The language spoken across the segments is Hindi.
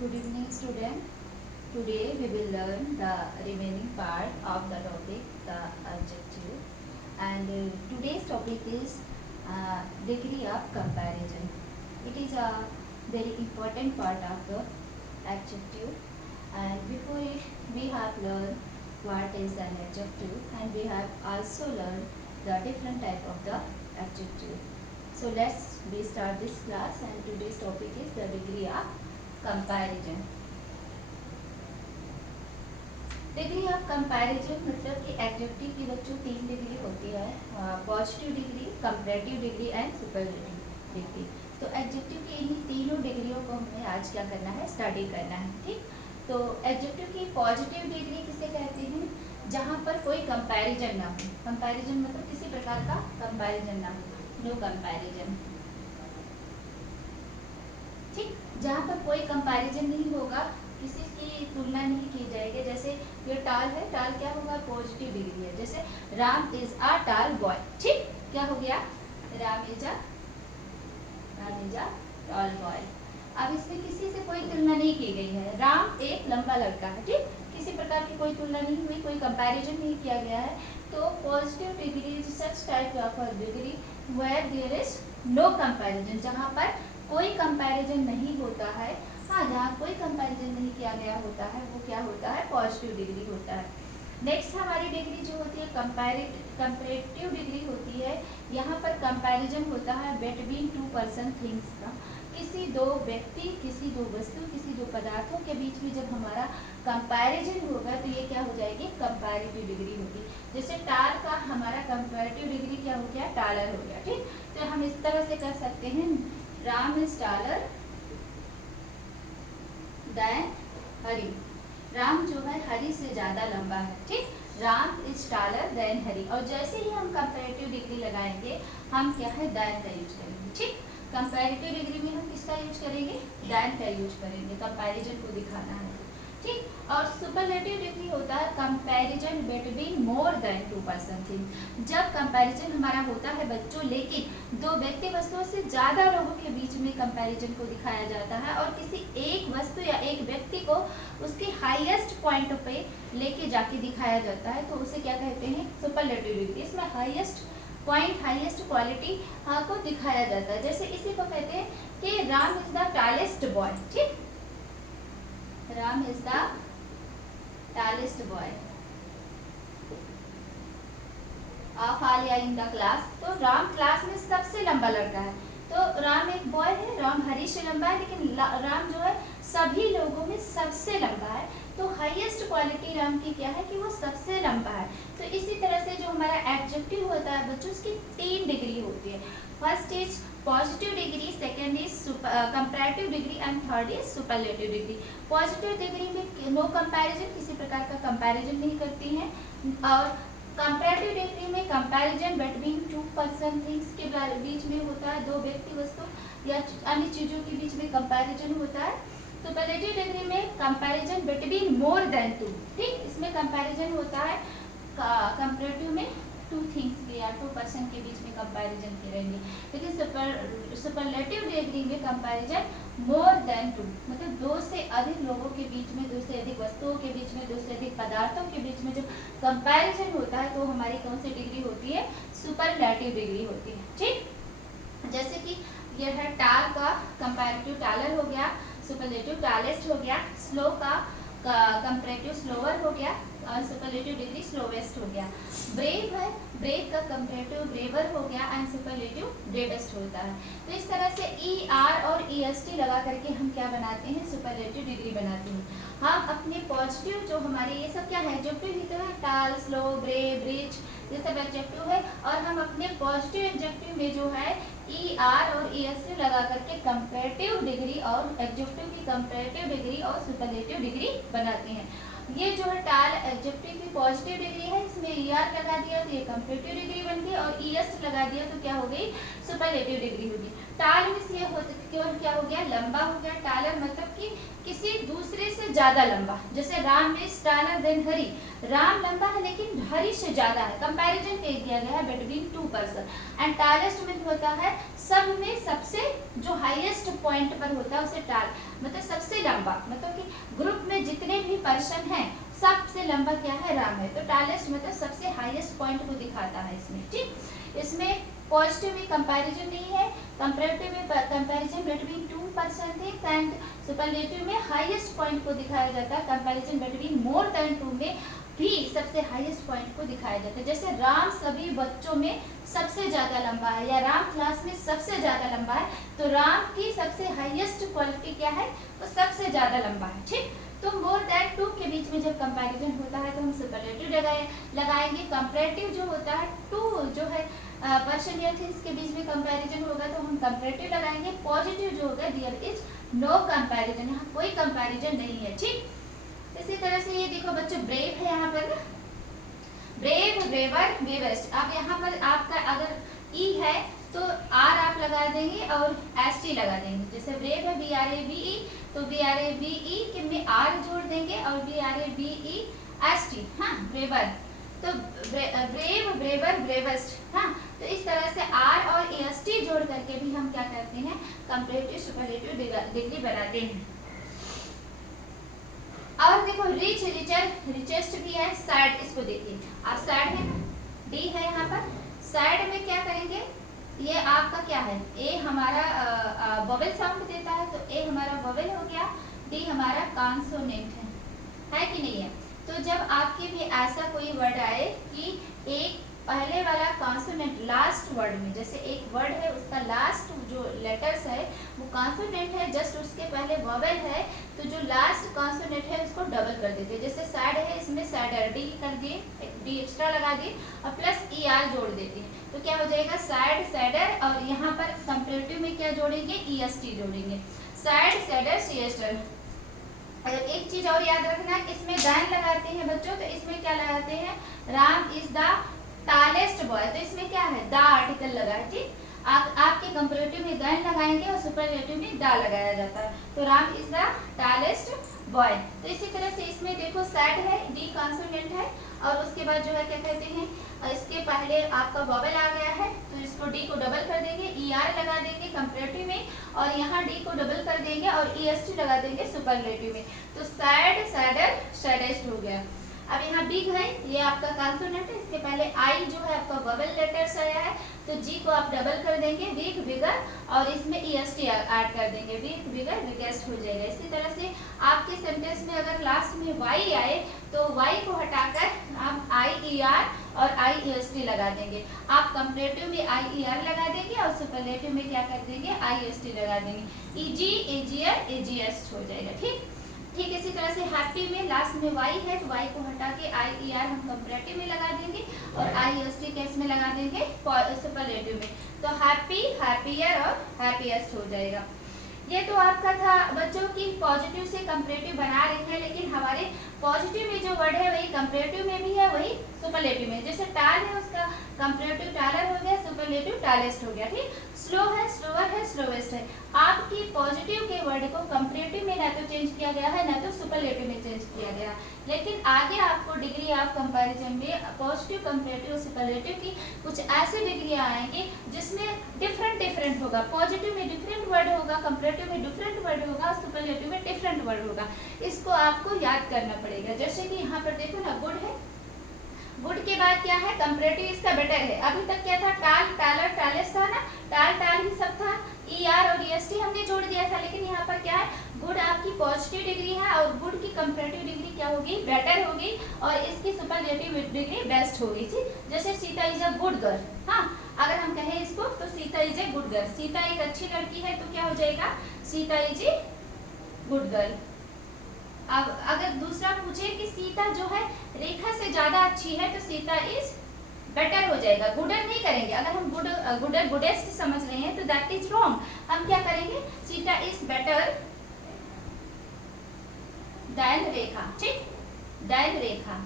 Good evening, student. Today we will learn the remaining part of the topic, the adjective. And today's topic is degree of comparison. It is a very important part of the adjective. And before it, we have learned what is an adjective, and we have also learned the different type of the adjective. So let's we start this class, and today's topic is the degree of comparison. Degree of comparison मतलब कि एडजेक्टिव की बच्चों 3 डिग्री होती है, positive degree, comparative degree and superlative degree. तो एडजेक्टिव की इन्हीं तीनों डिग्रियों को हमें आज क्या करना है, स्टडी करना है. ठीक. तो एडजेक्टिव की पॉजिटिव डिग्री किसे कहते हैं, जहाँ पर कोई कंपैरिजन ना हो. कंपैरिजन मतलब किसी प्रकार का कंपैरिजन ना हो, नो कंपैरिजन. ठीक. जहाँ पर कोई कंपैरिजन नहीं होगा, किसी की तुलना नहीं की जाएगी. जैसे ये टाल है, टाल क्या होगा, पॉजिटिव डिग्री है. जैसे राम इज अ टाल बॉय. ठीक. क्या हो गया, राम इज अ टाल बॉय. अब इसमें किसी से कोई तुलना नहीं की गई है. राम एक लंबा लड़का है. ठीक. किसी प्रकार की कोई तुलना नहीं हुई, कोई कंपैरिजन नहीं किया गया है. तो positive degree is such type of degree where there is no comparison, जहाँ पर कोई कंपैरिजन नहीं होता है. हाँ, जहाँ कोई कंपैरिजन नहीं किया गया होता है वो क्या होता है, पॉजिटिव डिग्री होता है. नेक्स्ट हमारी डिग्री जो होती है कंपैरेटिव डिग्री होती है. यहाँ पर कंपैरिजन होता है बिटवीन टू पर्सन थिंग्स का. किसी दो व्यक्ति, किसी दो वस्तु, किसी दो पदार्थों के बीच में जब हमारा कंपैरिजन होगा तो ये क्या हो जाएगी, कंपैरेटिव डिग्री होगी. जैसे टाल का हमारा कंपैरेटिव डिग्री क्या हो गया, टालर हो गया. ठीक. तो हम इस तरह से कर सकते हैं, राम इज टालर देन हरी. राम जो है हरी से ज्यादा लंबा है. ठीक. राम इज टालर देन हरी. और जैसे ही हम कंपैरेटिव डिग्री लगाएंगे, हम क्या है, देन का यूज करेंगे. ठीक. कंपैरेटिव डिग्री में हम किसका यूज करेंगे, देन का यूज करेंगे, कंपैरिजन को दिखाना है. ठीक. और सुपरलेटिव डिग्री होता है comparison between more than two person thing. जब कंपैरिजन हमारा होता है बच्चों, लेकिन दो व्यक्ति वस्तुओं से ज्यादा लोगों के बीच में कंपैरिजन को दिखाया जाता है और किसी एक वस्तु या एक व्यक्ति को उसके हाईएस्ट पॉइंट पे लेके जाके दिखाया जाता है, तो उसे क्या कहते हैं, सुपरलेटिव डिग्री. इसमें हाईएस्ट पॉइंट, हाईएस्ट क्वालिटी को दिखाया जाता है. जैसे इसी को कहते हैं कि Ram is the tallest boy. ठीक. Ram is the tallest boy of all in the class. तो राम क्लास में सबसे लंबा लड़का है. तो राम एक बॉय है, राम हरी से लंबा है, लेकिन राम जो है सभी लोगों में सबसे लंबा है. तो हाईएस्ट क्वालिटी राम की क्या है कि वो सबसे लंबा है. तो इसी तरह से जो हमारा एडजेक्टिव होता है बच्चों, उसकी 3 डिग्री होती है. First is positive degree, second is comparative degree and third is superlative degree. Positive degree में नो कंपैरिजन, किसी प्रकार का कंपैरिजन नहीं करती हैं. और कंपैरेटिव डिग्री में comparison between two person things के बीच में होता है, दो व्यक्ति वस्तु या अन्य चीजों के बीच में कंपैरिजन होता है. सुपरलेटिव डिग्री में comparison between more than two. ठीक. इसमें कंपैरिजन होता है कंपैरेटिव में टू थिंग्स के या टू पर्सन के बीच में कंपैरिजन करेंगे. लेकिन सुपरलेटिव डिग्री में कंपैरिजन मोर देन टू, मतलब 2 से अधिक लोगों के बीच में, 2 से अधिक वस्तुओं के बीच में, 2 से अधिक पदार्थों के बीच में जब कंपैरिजन होता है तो हमारी कौन सी डिग्री होती है, सुपरलेटिव डिग्री होती है. ठीक. जैसे कि यह है टाल का कंपैरेटिव टालर हो गया, सुपरलेटिव टालेस्ट हो गया, स्लो का कंपैरेटिव स्लोअर हो गया और सुपरलेटिव डिग्री स्लोवेस्ट हो गया. ब्रेव है, ब्रेव का कंपैरेटिव ब्रेवर हो गया एंड सुपरलेटिव ब्रेवेस्ट होता है. तो इस तरह से ई आर और ई एस टी लगा करके हम क्या बनाते हैं, सुपरलेटिव डिग्री बनाते हैं. हम अपने पॉजिटिव जो हमारे ये सब क्या है, एडजेक्टिव ही तो है, टाल, स्लो, ब्रेव, रिच, ये सब एडजेक्टिव है. और हम अपने पॉजिटिव एडजेक्टिव में जो है ई आर और ई एस टी लगा करके कंपैरेटिव डिग्री और एडजेक्टिव की कंपैरेटिव डिग्री और सुपरलेटिव डिग्री बनाते हैं. ये जो है टाल एडजेक्टिव की पॉजिटिव डिग्री है, इसमें ई आर लगा दिया तो ये कंपैरेटिव डिग्री बन गई, और ई एस लगा दिया तो क्या हो गई, सुपरलेटिव डिग्री होगी. टाल में ये केवल क्या हो गया, लंबा हो गया. टालर मतलब कि किसी दूसरे से ज्यादा लंबा. जैसे राम इज टालर देन हरी, राम लंबा है लेकिन हरी से ज्यादा है. कंपैरिजन किया गया है between two person. And tallest में होता है सब में सबसे जो हाईएस्ट पॉइंट पर होता है उसे टाल, मतलब सबसे लंबा, मतलब कि ग्रुप में जितने भी पर्सन हैं सबसे लंबा क्या है, राम है। तो टालेस्ट मतलब सबसे हाईएस्ट पॉइंट को दिखाता है इसमें, ठीक। इसमें पॉजिटिव में कंपैरिजन नहीं है, कंपैरेटिव में comparison between two person things, and superlative में हाईएस्ट पॉइंट को दिखाया जाता है, comparison between more than two में भी सबसे हाईएस्ट पॉइंट को दिखाया जाता है। जैसे राम सभी बच्चों में सबसे ज्यादा लंबा है, या राम क्लास में सबसे ज्यादा लंबा है, तो राम की सबसे हाईएस्ट क्वालिटी क्या है, वो सबसे ज्यादा लंबा है, ठीक। तो मोर देन टू के बीच में जब कंपैरिजन होता है तो हम सुपरलेटिव लगाएंगे। कंपैरेटिव जो होता है, टू जो है पर्सन या थिंग्स के बीच में कंपैरिजन होगा तो हम कंपैरेटिव लगाएंगे। पॉजिटिव जो होगा, देयर इज नो कंपैरिजन, यहाँ कोई कंपैरिजन नहीं है, ठीक। इसी तरह से ये देखो बच्चों, ब्रेव है यहाँ पर ना, ब्रेव, ब्रेवर, ब्रेवेस्ट। अब यहाँ पर आपका अगर ई है तो आर आप लगा देंगे और एस टी लगा देंगे। जैसे ब्रेव है BRAVE, तो BRAVE के में आर जोड़ देंगे और BRAVEST, हाँ, ब्रेवर। तो ब्रेव, ब्रेवर, ब्रेवेस्ट, हाँ। तो इस तरह से आर और EST जोड़ करके भी हम क्या करते हैं, कंपैरेटिव सुपरलेटिव डिग्री बनाते हैं। और देखो रिच, रिचर, रिचेस्ट भी है, सैड, इसको देखिए आप, सैड है, डी है यहाँ पर। सैड में क्या करेंगे, ये आपका क्या है, ए हमारा वोवेल साउंड देता है, तो ए हमारा वोवेल हो गया, डी हमारा कॉन्सोनेंट है कि नहीं है। तो जब आपके भी ऐसा कोई वर्ड आए कि एक पहले वाला कॉन्सोनेंट लास्ट वर्ड में, जैसे एक वर्ड है उसका लास्ट जो लेटर्स है वो कॉन्सोनेंट है, जस्ट उसके पहले वोवेल है, तो जो लास्ट कॉन्सोनेंट है उसको डबल कर देते हैं। जैसे सैड है, इसमें सैडर, डी कर दिए, डी एक्स्ट्रा लगा दिए और प्लस ER जोड़ देते हैं, तो क्या हो जाएगा, सैड, सैडर। और यहाँ पर कंपैरेटिव में क्या जोड़ेंगे, EST जोड़ेंगे, सैड, सैडर, सिएस्टर। एक चीज और याद रखना, इसमें दैन लगाते हैं बच्चों, तो इसमें क्या लगाते हैं, Ram is the tallest boy, तो इसमें क्या है, द आर्टिकल लगा है, ठीक। आपके कंपैरेटिव में दैन लगाएंगे और सुपरलेटिव में दा लगाया जाता है, तो Ram is the tallest boy. तो इसी तरह से इसमें देखो सैड है, डी कॉन्सोनेंट है, और उसके बाद जो है क्या कहते हैं, इसके पहले आपका वोवेल आ गया है, तो इसको डी को डबल कर देंगे, ER लगा देंगे कंपैरेटिव में, और यहाँ डी को डबल कर देंगे और EST लगा देंगे सुपरलेटिव में, तो सैड, सैडर, सैडेस्ट हो गया। अब यहाँ बिग है, ये आपका कॉन्सोनेंट है, इसके पहले आई जो है आपका वोवेल लेटर्स आया है, तो जी को आप डबल कर देंगे, बिग, बिगर, और इसमें EST ऐड कर देंगे, बिग, बिगर, बिगेस्ट हो जाएगा। इसी तरह से आपके सेंटेंस में अगर लास्ट में वाई आए तो वाई को हटाकर आप IER और IEST लगा देंगे। आप कंपैरेटिव में IER लगा देंगे और सुपरलेटिव में क्या कर देंगे, IEST लगा देंगे, EG, AGR, AGS हो जाएगा, ठीक। ठीक इसी तरह से हैप्पी में लास्ट में वाई है, तो वाई को हटा के IER हम कंपैरेटिव में लगा देंगे और IEST केस में लगा देंगे सुपरलेटिव में, तो हैप्पी, हैप्पियर और हैप्पीएस्ट हो जाएगा। ये तो आपका था बच्चों की पॉजिटिव से कंपैरेटिव बना रहे हैं, लेकिन हमारे पॉजिटिव में जो वर्ड है वही कंपैरेटिव में भी है, वही सुपरलेटिव में। जैसे टाल है उसका कंपैरेटिव टालर हो गया, सुपरलेटिव टालेस्ट हो गया, ठीक। स्लो है, स्लोअर है, स्लोवेस्ट है। आपकी पॉजिटिव के वर्ड को कंपैरेटिव में ना तो चेंज किया गया है, ना तो सुपरलेटिव में चेंज किया गया, लेकिन आगे आपको डिग्री ऑफ कंपैरिजन में पॉजिटिव, कंपैरेटिव, सुपरलेटिव की कुछ ऐसी डिग्रियां आएंगी जिसमें डिफरेंट होगा। पॉजिटिव में डिफरेंट वर्ड होगा, कंपैरेटिव में डिफरेंट वर्ड होगा, सुपरलेटिव में डिफरेंट वर्ड होगा। इसको आपको याद करना पड़ेगा। जैसे कि यहाँ पर देखो ना, गुड है, गुड के बाद क्या है, कंपैरेटिव इसका बेटर है। अभी तक क्या था, टाल, टालर, टालेस था ना, टाल टाल ही सब था, ER और EST हमने जोड़ दिया था, लेकिन यहाँ पर क्या है, गुड आपकी पॉजिटिव डिग्री है और गुड की कंपैरेटिव डिग्री क्या होगी, बेटर होगी, और इसकी सुपरलेटिव डिग्री बेस्ट होगी, ठीक। जैसे Sita is a good girl, हाँ, अगर हम कहें इसको तो Sita is a good girl, Sita एक अच्छी लड़की है, तो क्या हो जाएगा, Sita is a good girl. अब अगर दूसरा पूछे कि सीता जो है रेखा से ज्यादा अच्छी है, तो सीता इज बेटर हो जाएगा, गुडर नहीं करेंगे। अगर हम गुडर गुडेस्ट समझ रहे हैं तो दैट इज रॉन्ग। हम क्या करेंगे, सीता इज बेटर देन रेखा, ठीक, देन रेखा।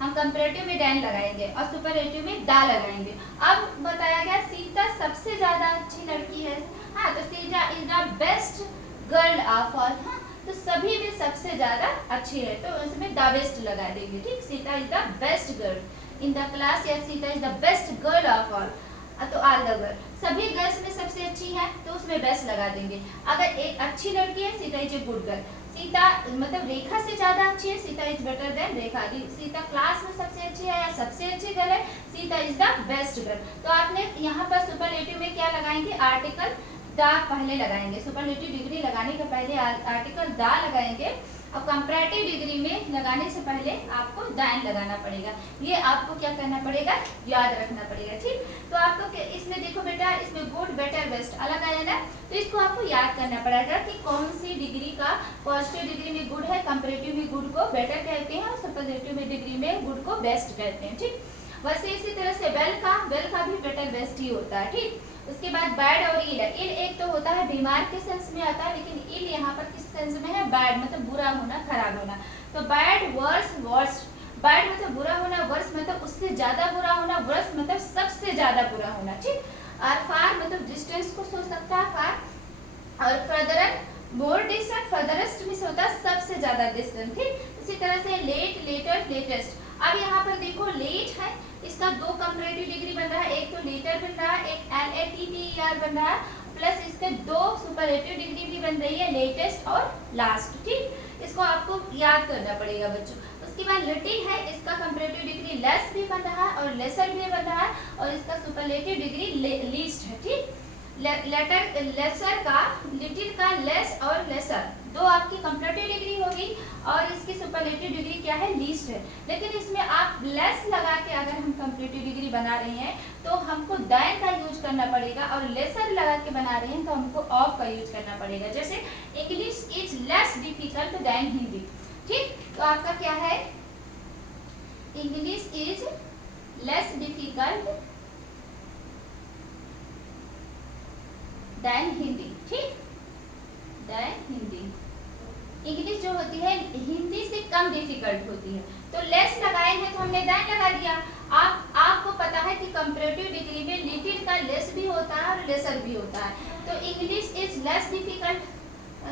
हम कंपैरेटिव में देन लगाएंगे और सुपरलेटिव में दा लगाएंगे। अब बताया गया सीता सबसे ज्यादा अच्छी लड़की है, हाँ, तो Sita is the best girl of all, हाँ, तो सभी में सबसे ज्यादा अच्छी है, तो उसमें द बेस्ट लगा देंगे, ठीक। Sita is the best girl in the class, या Sita is the best girl of all, तो ऑल द गर्ल। सभी गर्ल्स में सबसे अच्छी है तो उसमें बेस्ट लगा देंगे। अगर एक अच्छी लड़की है, Sita is a good girl. Sita मतलब रेखा से ज्यादा अच्छी है, Sita is better than Rekha. Sita class में सबसे अच्छी है या सबसे अच्छी गर्ल है, Sita is the best girl. तो आपने यहाँ पर सुपरलेटिव में क्या लगाएंगे, आर्टिकल द पहले लगाएंगे। सुपरलेटिव डिग्री लगाने के पहले आर्टिकल द लगाएंगे और कंपैरेटिव डिग्री में लगाने से पहले आपको दैन लगाना पड़ेगा। ये आपको क्या करना पड़ेगा, याद रखना पड़ेगा। ठीक, तो आपको इसमें देखो बेटा, इसमें गुड बेटर बेस्ट अलग आया ना, तो इसको आपको याद करना पड़ेगा कि कौन सी डिग्री का पॉजिटिव डिग्री में गुड है, कंपैरेटिव में गुड को बेटर कहते हैं और सुपरलेटिव में डिग्री में गुड को बेस्ट कहते हैं। ठीक, वैसे इसी तरह से वेल का भी बेटर बेस्ट ही होता है। ठीक, उसके बाद बैड और इल है। इल एक तो होता है बीमार के सेंस में आता है, लेकिन इल यहाँ पर किस सेंस में है, बैड मतलब बुरा होना, खराब होना। तो बैड, वर्स, वर्स्ट। बैड मतलब बुरा होना, वर्स मतलब उससे ज्यादा बुरा होना, वर्स मतलब सबसे ज्यादा बुरा होना। ठीक, और फार मतलब डिस्टेंस को सोच सकता है फार, और फर्दर मोर डिस्टेंट, फर्दरेस्ट में होता है सबसे ज्यादा डिस्टेंस। ठीक, इसी तरह से लेट, लेटर, लेटेस्ट। अब यहाँ पर देखो लेट है, इसका दो कंपैरेटिव डिग्री बन रहा है, एक तो लेटर बन रहा है, एक LATTER बन रहा है, प्लस इसके दो सुपरलेटिव डिग्री भी बन रही है, लेटेस्ट और लास्ट। ठीक, इसको आपको याद करना पड़ेगा बच्चों। उसके बाद लिटिल है, इसका कंपैरेटिव डिग्री लेस भी बन रहा है और लेसर भी बन रहा है, और इसका सुपरलेटिव डिग्री लीस्ट है। ठीक, लेटर लेसर का, लिटिल का लेस और लेसर, दो आपकी कंपैरेटिव डिग्री होगी और इसकी सुपरलेटिव डिग्री क्या है, लीस्ट है। लेकिन इसमें आप लेस लगा के अगर हम कंपैरेटिव डिग्री बना रहे हैं तो हमको दैन का यूज करना पड़ेगा, और लेसर लगा के बना रहे हैं तो हमको ऑफ का यूज करना पड़ेगा। जैसे English is less difficult than Hindi. ठीक, तो आपका क्या है, English is less difficult than Hindi. ठीक, देन हिंदी। इंग्लिश जो होती है हिंदी से कम डिफिकल्ट होती है, तो लेस लगाए हैं तो हमने देन लगा दिया। आपको पता है कि कंपैरेटिव डिग्री में लिटिल का लेस भी होता है और लेसर भी होता है, तो English is less difficult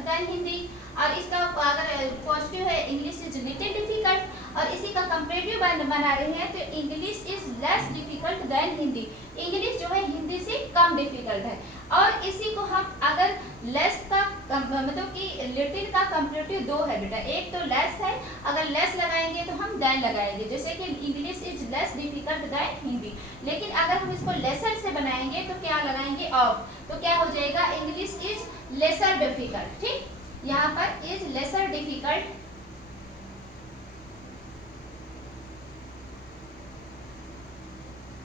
than Hindi. और इसका अगर पॉजिटिव है, इंग्लिश इज लिटिल डिफिकल्ट, और इसी का कंपैरेटिव बना रहे हैं तो English is less difficult than Hindi. English जो है हिंदी से कम डिफिकल्ट है, और इसी को हम अगर लेस का मतलब कि लिटिल का कंपैरेटिव दो है बेटा, एक तो लेस है, अगर लेस लगाएंगे तो हम देन लगाएंगे, जैसे कि English is less difficult than Hindi. लेकिन अगर हम इसको लेसर से बनाएंगे तो क्या लगाएंगे, ऑफ, तो क्या हो जाएगा, इंग्लिश इज लेसर डिफिकल्ट। ठीक, यहाँ पर इज लेसर डिफिकल्ट,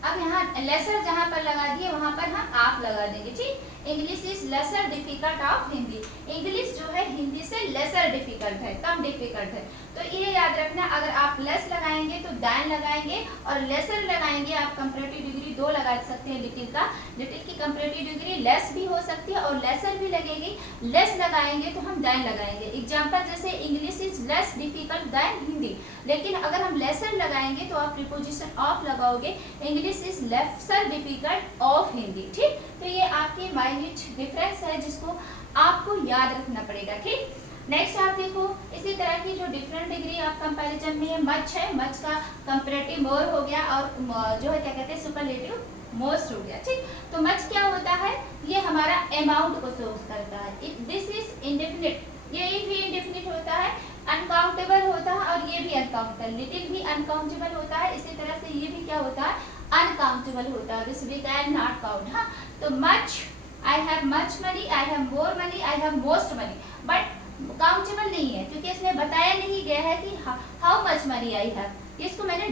अब यहाँ लेसर जहाँ पर लगा दिए वहां पर हम आप लगा देंगे। ठीक, English is lesser difficult of Hindi. English जो है हिंदी से लेसर डिफिकल्ट है, कम डिफिकल्ट है। तो ये याद रखना, अगर आप लेस लगाएंगे तो दैन लगाएंगे, और लेसर लगाएंगे आप कंपैरेटिव डिग्री दो लगा सकते हैं लिटिल का। लिटिल की कंपैरेटिव डिग्री लेस भी हो सकती है और लेसर भी लगेगी। लेस लगाएंगे तो हम दैन लगाएंगे। एग्जाम्पल जैसे English is less difficult than Hindi, लेकिन अगर हम लेसर लगाएंगे तो आप प्रीपोजिशन ऑफ लगाओगे, English is lesser difficult of Hindi. ठीक, तो ये आपकी माइन्यूट डिफरेंस है जिसको आपको याद रखना पड़ेगा। ठीक, नेक्स्ट आप देखो, इसी तरह की जो डिफरेंट डिग्री आप कंपैरिजन में है, मच है, मच का कंपैरेटिव मोर हो गया, और जो है क्या कहते हैं सुपरलेटिव मोस्ट हो गया। ठीक, तो मच क्या होता है, ये हमारा अमाउंट को शो करता है। दिस इज इंडेफिनिट, ये भी इंडेफिनिट होता है, अनकाउंटेबल होता है, और ये भी अनकाउंटेबल। लिटिल भी अनकाउंटेबल होता है, इसी तरह से ये भी क्या होता है, अनकाउंटेबल होता है, this we can not count. हाँ, तो much, I have much money, I have more money, I have most money, but countable नहीं है क्योंकि इसमें बताया नहीं गया है कि how much money I have, इसको मैंने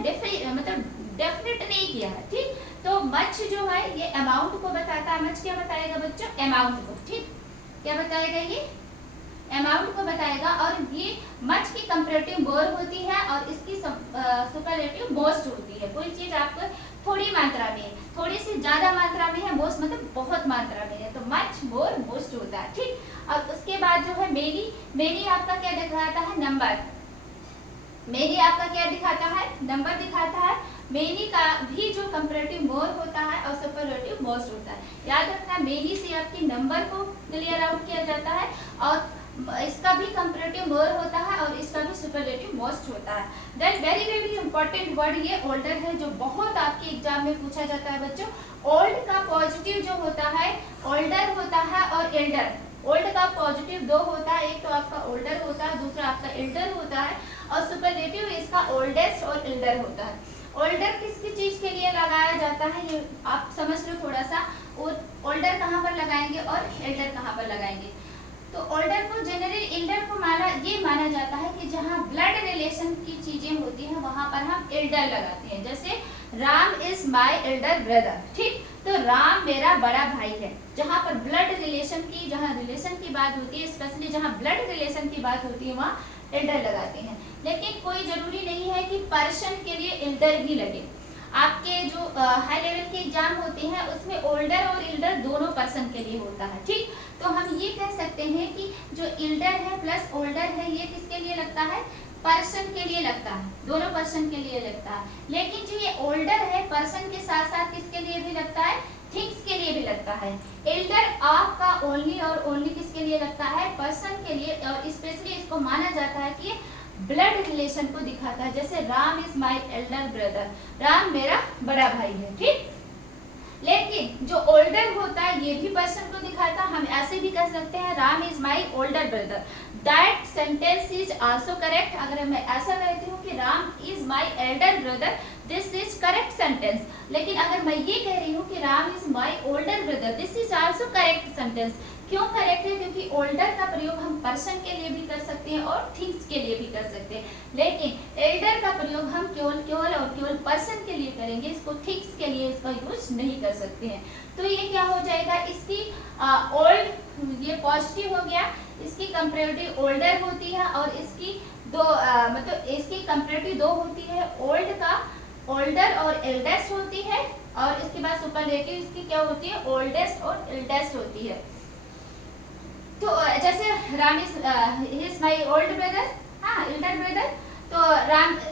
मतलब डेफिनेट नहीं किया है। ठीक, तो मच जो है ये अमाउंट को बताता है। मच क्या बताएगा बच्चों, अमाउंट को। ठीक, क्या बताएगा, ये अमाउंट को बताएगा, और ये मच की कंपैरेटिव मोर होती है और इसकी सुपरलेटिव मोस्ट होती है। कोई चीज आपको थोड़ी मात्रा में है, थोड़ी सी ज्यादा मात्रा में है, मोस्ट मतलब बहुत मात्रा में है, तो मच मोर मोस्ट होता है। ठीक, और उसके बाद जो है मेनी, मेनी आपका क्या दिखाता है, नंबर। मेनी आपका क्या दिखाता है, नंबर दिखाता है। मेनी का भी जो कंपैरेटिव मोर होता है और सुपरलेटिव मोस्ट होता है। याद रखना, मेनी से आपके नंबर को क्लियर आउट किया जाता है, और इसका भी कंपैरेटिव मोर होता है और इसका भी सुपरलेटिव मोस्ट होता है। Then very very important word ये ओल्डर है, जो बहुत आपके एग्जाम में पूछा जाता है बच्चों। ओल्ड का पॉजिटिव जो होता है ओल्डर होता है और एल्डर। ओल्ड का पॉजिटिव दो होता है, एक तो आपका ओल्डर होता है, दूसरा आपका एल्डर होता है, और सुपरलेटिव इसका ओल्डेस्ट और एल्डर होता है। ओल्डर किसकी चीज के लिए लगाया जाता है ये आप समझ लो थोड़ा सा, और ओल्डर कहाँ पर लगाएंगे और एल्डर कहाँ पर लगाएंगे। तो ओल्डर को जनरली एल्डर को माना जाता है कि जहाँ ब्लड रिलेशन की चीजें होती हैं वहां पर हम एल्डर लगाते हैं। जैसे Ram is my Elder brother, ठीक, तो राम मेरा बड़ा भाई है। जहाँ पर ब्लड रिलेशन की, जहाँ रिलेशन की बात होती है, स्पेशली जहाँ ब्लड रिलेशन की बात होती है वहाँ एल्डर लगाते हैं। लेकिन कोई जरूरी नहीं है कि पर्सन के लिए एल्डर ही लगे। आपके जो हाई लेवल के एग्जाम होते हैं उसमें ओल्डर और एल्डर दोनों पर्सन के लिए होता है, ठीक। तो हम ये कह सकते हैं कि जो एल्डर है प्लस ओल्डर है ये किसके लिए लगता है, पर्सन के लिए लगता है, दोनों पर्सन के लिए लगता है। लेकिन जो ये ओल्डर है पर्सन के साथ साथ किसके लिए भी लगता है, थिंग्स के लिए भी लगता है। एल्डर आपका ओनली और ओनली किसके लिए लगता है, पर्सन के लिए, और स्पेशली इसको माना जाता है कि ब्लड रिलेशन को दिखाता है। जैसे Ram is my Elder brother, Ram मेरा बड़ा भाई है, ठीक। लेकिन जो ओल्डर होता है ये भी पर्सन को दिखाता है। हम ऐसे भी कह सकते हैं Ram is my older brother, that sentence is also correct. अगर मैं ऐसा कहती हूँ कि Ram is my Elder brother, this is correct sentence. लेकिन अगर मैं ये कह रही हूँ कि Ram is my older brother, this is also correct sentence. क्यों करेक्ट है, क्योंकि ओल्डर का प्रयोग हम पर्सन के लिए भी कर सकते हैं और थिंग्स के लिए भी कर सकते हैं। लेकिन एल्डर का प्रयोग हम केवल पर्सन के लिए करेंगे, इसको थिंग्स के लिए इसका यूज नहीं कर सकते हैं। तो ये क्या हो जाएगा, इसकी ओल्ड ये पॉजिटिव हो गया, इसकी कंपैरेटिव ओल्डर होती है और इसकी दो मतलब इसकी कंपैरेटिव दो होती है, ओल्ड का ओल्डर और एल्डेस्ट होती है, और इसके बाद सुपरलेटिव इसकी क्या होती है, ओल्डेस्ट और एल्डेस्ट होती है। तो जैसे Ram is my old brother, हाँ एल्डर ब्रदर, तो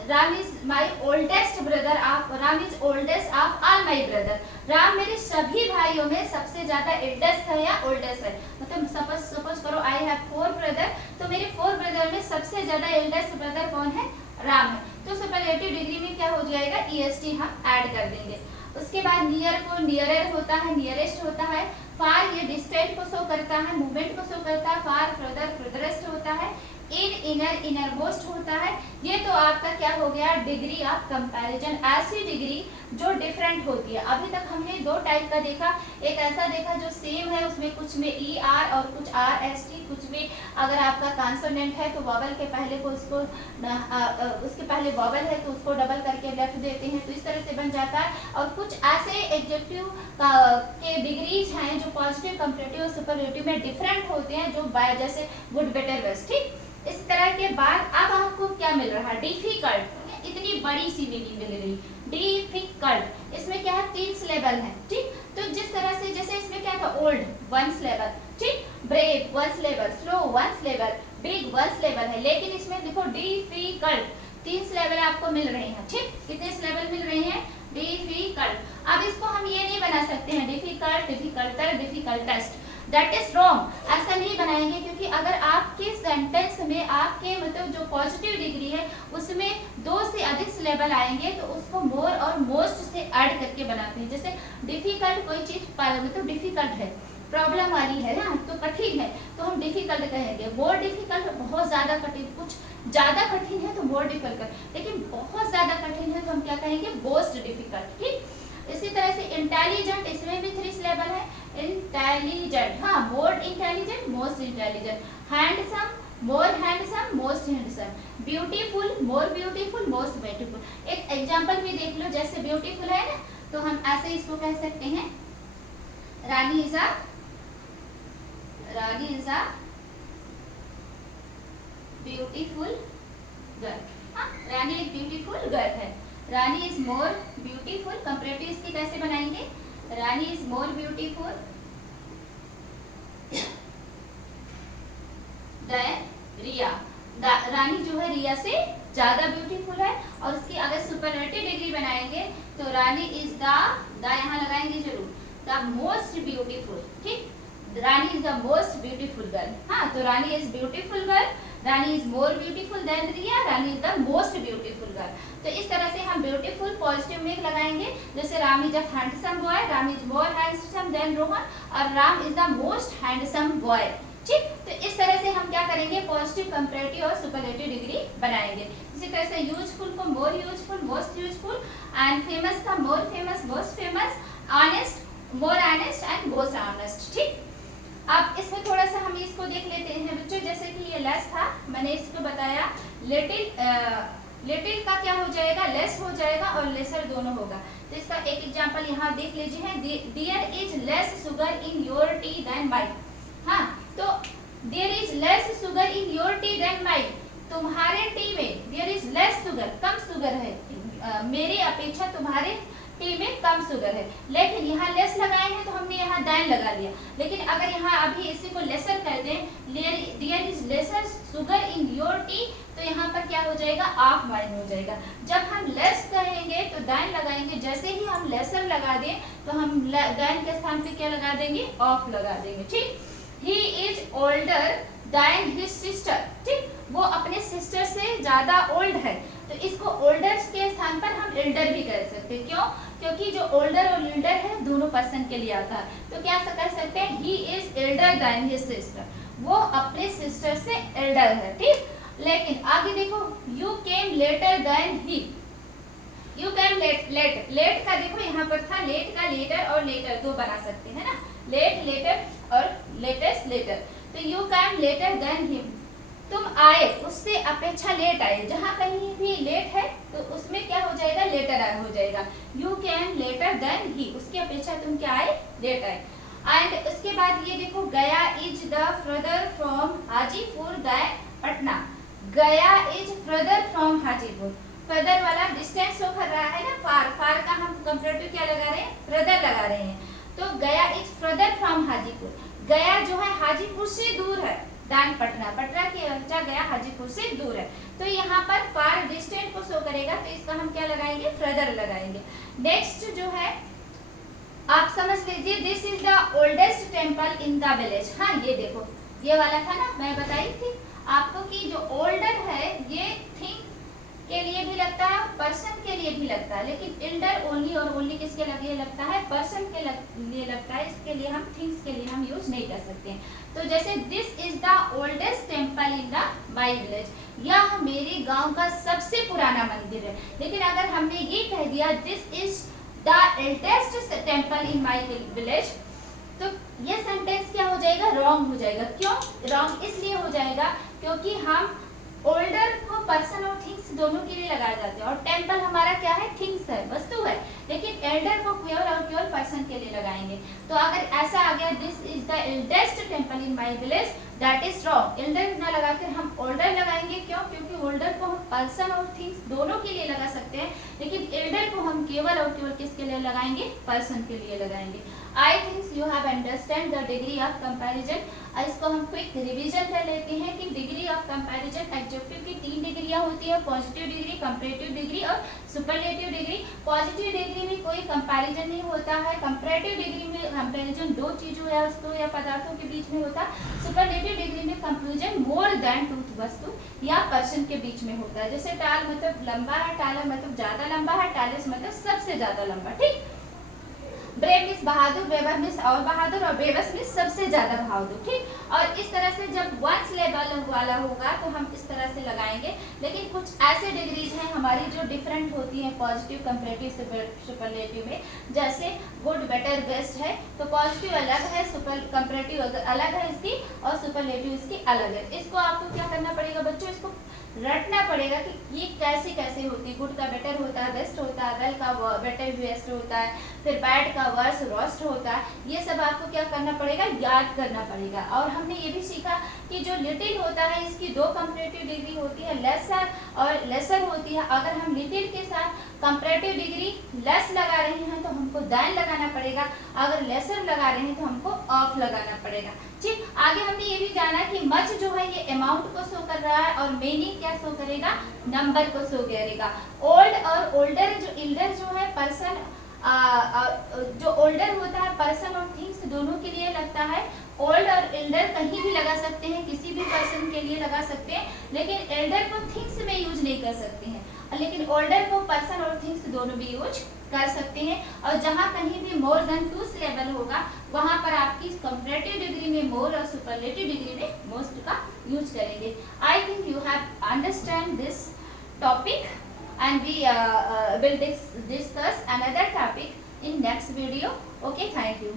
Ram is my oldest brother, आप Ram is oldest of all my brother. Ram मेरे सभी भाइयों में सबसे ज्यादा एल्डेस्ट है या ओल्डेस्ट है। मतलब सपोज करो आई हैव 4 ब्रदर, तो मेरे 4 ब्रदर में सबसे ज्यादा एल्डेस्ट ब्रदर कौन है, राम है। तो सुपरलेटिव डिग्री में क्या हो जाएगा, EST हम ऐड कर देंगे। उसके बाद नियर को नियरर होता है, नियरेस्ट होता है। फार ये डिस्टेंस को शो करता है, मूवमेंट को शो करता है। फार फर्दर, फर्दरेस्ट होता है। इन इनर, इनरमोस्ट होता है। ये तो आपका क्या हो गया, डिग्री ऑफ कंपैरिजन, ऐसी डिग्री जो डिफरेंट होती है। अभी तक हमने 2 टाइप का देखा, एक ऐसा देखा जो सेम है, उसमें कुछ में ER और कुछ RST, कुछ में अगर आपका कॉन्सोनेंट है तो वॉवल के पहले को उसको उसके पहले वॉवल है तो उसको डबल करके लेफ्ट देते हैं, तो इस तरह से बन जाता है। और कुछ ऐसे एडजेक्टिव के डिग्रीज हैं जो पॉजिटिव, कंपैरेटिव और सुपरलेटिव में डिफरेंट होते हैं, जो बाय जैसे गुड, बेटर, बेस्ट, ठीक। इस तरह के बाद अब आपको क्या मिल रहा है, डिफिकल्ट। इतनी बड़ी सी मीनिंग मिल रही, डिफिकल्ट। इसमें क्या है, 3 सिलेबल है, ठीक। तो जिस तरह से जैसे इसमें क्या था, ओल्ड 1 सिलेबल, ठीक, brave 1 syllable, slow 1 syllable, big 1 syllable है। लेकिन इसमें देखो डिफिकल्ट 3 सिलेबल आपको मिल रहे हैं, ठीक। कितने सिलेबल मिल रहे हैं, डिफिकल्ट। अब इसको हम ये नहीं बना सकते हैं डिफिकल्ट, डिफिकल्टर, डिफिकल्टेस्ट, दैट इज रॉन्ग। ऐसा नहीं बनाएंगे, क्योंकि अगर आपके सेंटेंस में आपके मतलब जो पॉजिटिव डिग्री है उसमें 2 से अधिक सिलेबल आएंगे तो उसको मोर और मोस्ट से ऐड करके बनाते हैं। जैसे डिफिकल्ट कोई चीज मतलब डिफिकल्ट है, प्रॉब्लम वाली है ना, तो कठिन है तो हम डिफिकल्ट कहेंगे। मोर डिफिकल्ट बहुत ज्यादा कठिन, कुछ ज्यादा कठिन है तो मोर डिफिकल्ट, लेकिन बहुत ज्यादा कठिन है तो हम क्या कहेंगे, मोस्ट डिफिकल्ट, ठीक। इसी तरह से इंटेलिजेंट, इसमें भी 3 सिलेबल है, इंटेलिजेंट, हाँ, more intelligent, most intelligent. Handsome, more handsome, most handsome. Beautiful, more beautiful, most beautiful. एक एग्जांपल भी देख लो, जैसे ब्यूटीफुल है ना, तो हम ऐसे इसको कह सकते हैं, रानी इज अ ब्यूटीफुल गर्ल। हाँ, रानी एक ब्यूटीफुल गर्ल है। रानी इज मोर ब्यूटीफुल, कंपैरेटिव इसकी कैसे बनाएंगे, रानी is more beautiful than Riya. रानी जो है रिया से ज्यादा ब्यूटीफुल है। और उसकी अगर सुपरलेटिव डिग्री बनाएंगे तो रानी इज द यहाँ लगाएंगे जरूर, द मोस्ट ब्यूटीफुल, ठीक, Rani is the most beautiful girl. हाँ, तो Rani is beautiful girl, Rani is more beautiful than Riya, Rani is the most beautiful girl. तो इस तरह से हम ब्यूटीफुल पॉजिटिव में लगाएंगे, जैसे Ram is a handsome boy, Ram is more handsome than Rohan, और Ram is the most handsome boy. ठीक, तो इस तरह से हम क्या करेंगे, पॉजिटिव, कंपैरेटिव और सुपरलेटिव डिग्री बनाएंगे। इसी तरह से यूजफुल को more useful, most useful, and famous का more famous, most famous, honest more honest and most honest. ठीक, अब इसमें थोड़ा सा हम इसको देख लेते हैं बच्चों, जैसे कि ये लेस था, मैंने इसको बताया लिटिल का क्या हो जाएगा, लेस हो जाएगा और लेसर दोनों होगा। तो इसका एक एग्जांपल यहाँ देख लीजिए, there is less sugar in your tea than mine. हाँ, तो there is less sugar in your tea than mine, तुम्हारे टी में देयर इज लेस शुगर, कम शुगर है, मेरी अपेक्षा तुम्हारे टी में कम शुगर है। लेकिन यहाँ लेस लगाए हैं तो हमने यहाँ दाइन लगा लिया, लेकिन अगर यहाँ अभी इसी को लेसर कर दें, there is lesser sugar in your tea, तो यहाँ पर क्या हो जाएगा, ऑफ माइन हो जाएगा। जब हम लेस कहेंगे तो दाइन लगाएंगे, जैसे ही हम लेसर लगा दें तो हम दाइन के स्थान पे क्या लगा देंगे, ऑफ लगा देंगे। ठीक, he is older than his sister. ठीक, वो अपने सिस्टर से ज्यादा ओल्ड है, तो इसको ओल्डर के स्थान पर हम एल्डर भी कर सकते हैं। क्यों? क्योंकि जो ओल्डर और एल्डर है दोनों पर्सन के लिए आता है, तो क्या कर सकते हैं, he is elder than his sister, वो अपने सिस्टर से एल्डर है। ठीक, लेकिन आगे देखो, you came later than he, you came late, late का देखो यहाँ पर था, लेट का लेटर और लेटर दो बना सकते हैं ना, लेट लेटर और लेटेस्ट लेटर। तो you came later than him, तुम आए उससे अपेक्षा लेट आए, जहां कहीं भी लेट है तो उसमें क्या हो जाएगा, लेटर आए हो जाएगा। You came later than he, उसकी अपेक्षा तुम क्या आए, लेट आए। एंड उसके बाद ये देखो, Gaya is the further from Hajipur than Patna, Gaya is further from Hajipur, further वाला डिस्टेंस शो कर रहा है ना, फार, फार का हम कंपैरेटिव क्या लगा रहे हैं, फर्दर लगा रहे हैं। तो गया इज फर्दर फ्रॉम हाजीपुर, गया जो है हाजीपुर से दूर है, दान पटना, पटना की अपेक्षा गया हाजीपुर से दूर है, तो यहाँ पर फार डिस्टेंट को शो करेगा, तो इसका हम क्या लगाएंगे, फर्दर लगाएंगे। नेक्स्ट जो है आप समझ लीजिए, this is the oldest temple in the village. हाँ, ये देखो, ये वाला था ना, मैं बताई थी आपको कि जो ओल्डर है ये थिंग के लिए भी लगता है, पर्सन के लिए भी लगता है, लेकिन एल्डर ओनली और ओनली किसके लिए लगता है, पर्सन के लिए लगता है, इसके लिए हम थिंग्स के लिए हम यूज नहीं कर सकते हैं। तो जैसे this is the oldest temple in the my village, यह मेरे गांव का सबसे पुराना मंदिर है। लेकिन अगर हमने ये कह दिया this is the eldest temple in my village, तो ये सेंटेंस क्या हो जाएगा, रॉन्ग हो जाएगा। क्यों रॉन्ग? इसलिए हो जाएगा क्योंकि हम ओल्डर को पर्सन और थिंग्स दोनों के लिए लगाए जाते हैं, और टेम्पल हमारा क्या है, थिंग्स है, वस्तु है, लेकिन एल्डर को केवल और केवल पर्सन के लिए लगाएंगे। तो अगर ऐसा आ गया this is the eldest temple in my village, that is wrong. Elder ना लगाकर हम ओल्डर लगाएंगे। क्यों? क्योंकि ओल्डर को हम पर्सन और थिंग्स दोनों के लिए लगा सकते हैं, लेकिन एल्डर को हम केवल और केवल किसके लिए लगाएंगे, पर्सन के लिए लगाएंगे। I think you have understand the degree of comparison. इसको हम क्विक रिवीजन कर लेते हैं कि डिग्री ऑफ कंपैरिजन एडजेक्टिव की 3 डिग्रियां होती है, पॉजिटिव डिग्री, कंपैरेटिव डिग्री और सुपरलेटिव डिग्री। पॉजिटिव डिग्री में कोई कंपैरिजन नहीं होता है, कंपैरेटिव डिग्री में कंपैरिजन दो चीजों या वस्तु या पदार्थों के बीच में होता है, सुपरलेटिव डिग्री में कंक्लूजन मोर देन टू वस्तु या पर्सन के बीच में होता है। जैसे टाल मतलब लंबा है, टाला मतलब ज्यादा लंबा है, टालिस मतलब सबसे ज्यादा लंबा। ठीक, ब्रेव मीन्स बहादुर, बेवर मीन्स और बहादुर, और बेबस मीन्स सबसे ज्यादा बहादुर। ठीक, और इस तरह से जब वन सिलेबल वाला होगा तो हम इस तरह से लगाएंगे। लेकिन कुछ ऐसे डिग्रीज हैं हमारी जो डिफरेंट होती हैं पॉजिटिव, कंपैरेटिव, सुपरलेटिव में। जैसे गुड, बेटर, बेस्ट है, तो पॉजिटिव अलग है, सुपर कंपैरेटिव अलग है इसकी, और सुपरलेटिव इसकी अलग है। इसको आपको क्या करना पड़ेगा बच्चों, इसको रटना पड़ेगा कि ये कैसे कैसे होती है। गुड का बेटर होता है, बेस्ट होता है, वेल का बेटर बेस्ट होता है, फिर बैड का वर्स रोस्ट होता है। ये सब आपको क्या करना पड़ेगा, याद करना पड़ेगा। और हमने ये भी सीखा कि जो लिटिल होता है इसकी 2 कंपैरेटिव डिग्री होती है, लेसर और लेसर होती है। अगर हम लिटिल के साथ कंपैरेटिव डिग्री लेस लगा रहे हैं तो हमको देन लगाना पड़ेगा, अगर लेसर लगा रहे हैं तो हमको ऑफ लगाना पड़ेगा। ठीक, आगे हमने ये भी जाना कि मच जो है ये अमाउंट को शो कर रहा है, और मेनी क्या शो करेगा, नंबर को शो करेगा। ओल्ड और ओल्डर, जो एल्डर जो है पर्सन, जो ओल्डर होता है पर्सन और थिंग्स दोनों के लिए लगता है। ओल्ड और एल्डर कहीं भी लगा सकते हैं, किसी भी पर्सन के लिए लगा सकते हैं, लेकिन एल्डर को थिंग्स में यूज नहीं कर सकते हैं, लेकिन ओल्डर को पर्सन और थिंग्स दोनों भी यूज कर सकते हैं। और जहाँ कहीं भी मोर देन टू सिलेबल होगा वहाँ पर आपकी कंपैरेटिव डिग्री में मोर और सुपरलेटिव डिग्री में मोस्ट का यूज करेंगे। I think you have understand this topic and we will discuss another topic in next video. Okay, thank you.